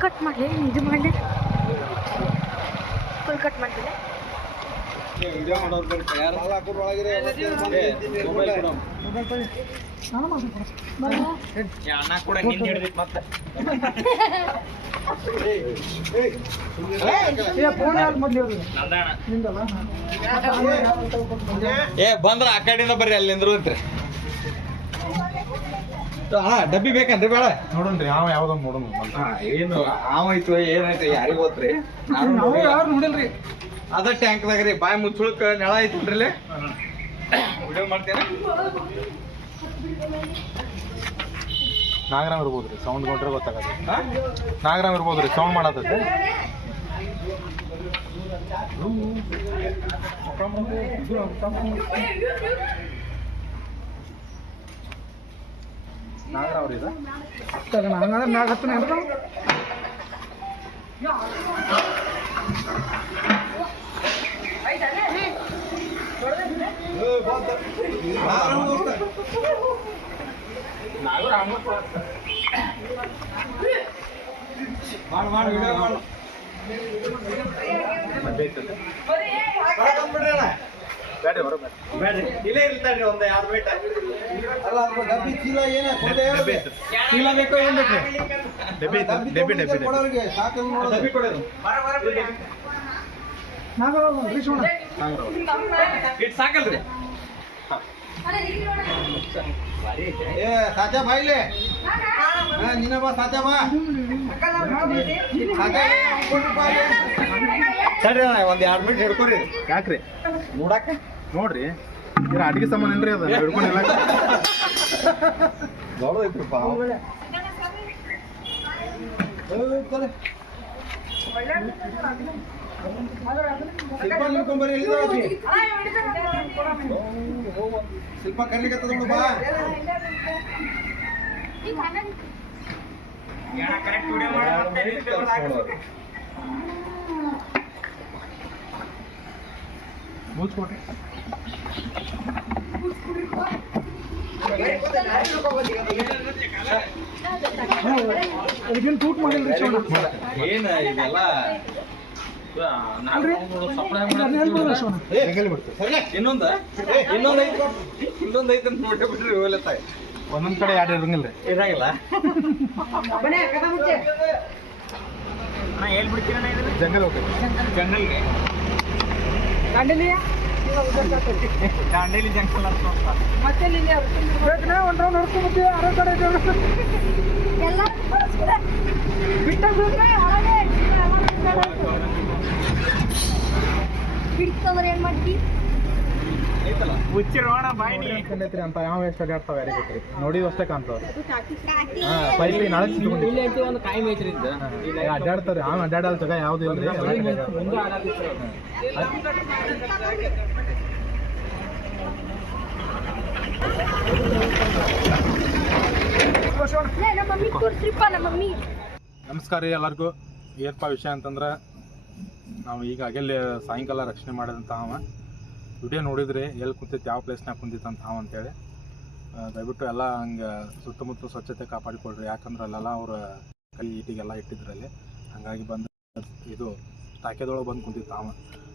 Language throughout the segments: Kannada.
ಕಟ್ ಮಾಡಲಿ ಇದು ಮಾಡಲಿ? ಫುಲ್ ಕಟ್ ಮಾಡ್ತೀನಿ ಏ, ಬಂದ್ರ ಆ ಕಡೆಯಿಂದ ಬರ್ರಿ ಅಲ್ಲಿ ನಿಂದ್ರು ಅಂತ್ರಿ. ಅಣ್ಣ ಡಬ್ಬಿ ಬೇಕನ್ರಿ ಬೇಡ? ನೋಡನ್ರಿ ಯಾವ ಯಾವ್ದೋ ನೋಡೋಣ. ಏನು ಆವಾಯ್ತು ಏನಾಯ್ತು ಯಾರಿಗ ಗೊತ್ತ್ರಿ? ನಾವು ಯಾರು ನೋಡಿಲ್ರಿ. ಅದ ಟ್ಯಾಂಕ್ದಾಗ ರೀ ಬಾಯಿ ಮುಚ್ಚುಳಕ್ಕ ನೆಳ ಐತಿ ಇಲ್ಲಿ ವಿಡಿಯೋ ಮಾಡ್ತೀರಾ ನಾಗರಾಮ್ ಇರ್ಬೋದ್ರಿ ಸೌಂಡ್ ಕೊಟ್ರೆ ಗೊತ್ತಾಗತ್ತೆ. ನಾಗರಾಮ್ ನಾಗರಾಮ್ ಇರ್ಬೋದ್ರಿ ಸೌಂಡ್ ಮಾಡತ್ತೈತೆ. ನಾಗರಾಮ್ ರೀ ಇದು ಮ್ಯಾಗ ಹತ್ತನ ಮಾಡು ಮಾಡು ವಿಡಿಯೋ ಮಾಡು. ಇಲ್ಲೇ ಒಂದ್ ಎರಡು ಬೇಟ ಚೀಲ ಬೇಕೋ ಏನ್ ಬೇಕು? ಡೆಬ್ಬಿ ಡೆಬ್ಬಿ ಕೊಡೋರಿಗೆ ಸಾಕು ಡಬ್ಬಿ ಕೊಡೋದು. ಇಟ್ ಸಾಕಲ್ರಿ. ಏ ಸಾಚಾ ಬಾಯ್ಲೆ? ನಿನ್ನ ಬಾ ಬಾ. ಸರಿ ಒಂದ್ ಎರಡು ಮಿನಿಟ್ ಹಿಡ್ಕೊರಿ. ಯಾಕ್ರಿ? ನೋಡಾಕ? ನೋಡ್ರಿ ಅಡಿಗೆ ಸಾಮಾನು ಏನ್ರಿ ಅದ? ಹಿಡ್ಕೊಂಡಿಲ್ಲ ಪಾವ ಶಿಲ್ಪ ಕರ್ಲಿಕ್ಕೆ ಎಲ್ಲಿದ್ದಾವೆ ಶಿಲ್ಪ ಅದಕ್ಕೇನು ಟೂಟ್ ಮಾಡಿಲ್ರಿ ಏನ ಇದೆಲ್ಲ ಇನ್ನೊಂದ? ಇನ್ನೊಂದ್ ಐತಿ. ಇನ್ನೊಂದ್ ಐತಿ ಅಂತ ನೋಡೇ ಬಿಡ್ರಿ ಹೋಗ್ಲತ್ತಾಗ ಒಂದೊಂದ್ ಕಡೆ ಯಾರು ಇರಂಗಿಲ್ಲ. ಇರಂಗಿಲ್ಲ ಜಂಗಲ್ ಹೋಗ್ತೀವಿ ಜಂಗಲ್ಗೆ. ದಾಂಡೇಲಿ? ಜಂಕ್ಷನ್ ಅಂತ ಕಡೆ ಎಲ್ಲ ಬಿಟ್ಟ ಬಿಡ್ತಂದ್ರೆ ಏನ್ ಮಾಡ್ತಿ? ಬಾಯಿ ಕಂಡೈತ್ರಿ ಅಂತ ಯಾವ ಎಷ್ಟು ಅಡ್ಡಾಡ್ತಾವ ಯಾರಿಗೆ ಗೊತ್ತ್ರಿ? ನೋಡಿದ ಅಷ್ಟೇ ಕಾಣ್ತಾವ. ಕಾಕಿ. ಹಾ ಪೈಲಿ ನಾಳೆ ಸಿಗ್ಕೊಂಡು ಒಂದು ಕಾಯಿ ಮೈತ್ರಿ ಇದ್ದ ಅಡ್ಡಾಡ್ತಾವ್ರಿ ಅಡ್ಡಾಡಲ್ ಜಾಗ ಯಾವ್ದು ಇಲ್ರಿ? ಎಲ್ಲ ಕಡೆ ಅಡ್ಡಾಡ್ತಾವ್ರಿ. ಲೇ, ನಮ್ಮ ಮಮ್ಮಿ ತೋರ್ಸ್ರಿಪ್ಪ ನಮ್ಮ ಮಮ್ಮಿ ನಮಸ್ಕಾರ ರೀ ಎಲ್ಲರಿಗೂ. ಏನಪ್ಪ ವಿಷಯ ಅಂತಂದ್ರೆ ನಾವು ಈಗ ಅಗೆಲ್ಲಿ ಸಾಯಂಕಾಲ ರಕ್ಷಣೆ ಮಾಡಿದಂಥ ಅವ. ವಿಡಿಯೋ ನೋಡಿದ್ರಿ ಎಲ್ಲಿ ಕುಂತಿತ್ತು ಯಾವ ಪ್ಲೇಸ್ನಾಗ ಕುಂತಿತ್ತು ಅಂತ ಹಾವು ಅಂತೇಳಿ. ದಯವಿಟ್ಟು ಎಲ್ಲ ಹಂಗೆ ಸುತ್ತಮುತ್ತ ಸ್ವಚ್ಛತೆ ಕಾಪಾಡಿಕೊಳ್ರಿ. ಯಾಕಂದ್ರೆ ಅಲ್ಲೆಲ್ಲ ಅವ್ರ ಕೈ ಈಟಿಗೆಲ್ಲ ಇಟ್ಟಿದ್ರಲ್ಲಿ. ಹಾಗಾಗಿ ಬಂದು ಇದು ಟಾಕೆದೊಳಗೆ ಬಂದು ಕುಂತಿತ್ತು ಅವ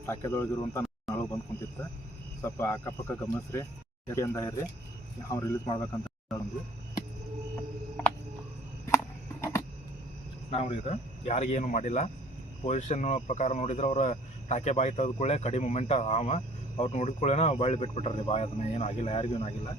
ಟಾಕೆದೊಳಗಿರುವಂಥ ನಾಳು ಬಂದು ಕುಂತಿತ್ತು. ಸ್ವಲ್ಪ ಅಕ್ಕಪಕ್ಕ ಗಮನಿಸ್ರಿ ಅಂತ ಇರ್ರಿ ನಾವು ರಿಲೀಸ್ ಮಾಡ್ಬೇಕಂತ ಒಂದು ನಾವು ಇದು. ಯಾರಿಗೇನು ಮಾಡಿಲ್ಲ. ಪೊಸಿಷನ್ ಪ್ರಕಾರ ನೋಡಿದ್ರೆ ಅವ್ರ ಟಾಕೆ ಬಾಯಿ ತೆಗೆದುಕೊಳ್ಳೆ, ಕಡಿಮೆ ಕಡಿ ಮೂಮೆಂಟ್ ಆವ ಅವ್ರು ನೋಡಿದ ಕೂಡಲೇ ಬಳ್ಳಿ ಬಿಟ್ಬಿಟ್ರಿ ಬಾಯಿ ಅದನ್ನ. ಏನೂ ಆಗಿಲ್ಲ ಯಾರಿಗೂ ಏನಾಗಿಲ್ಲ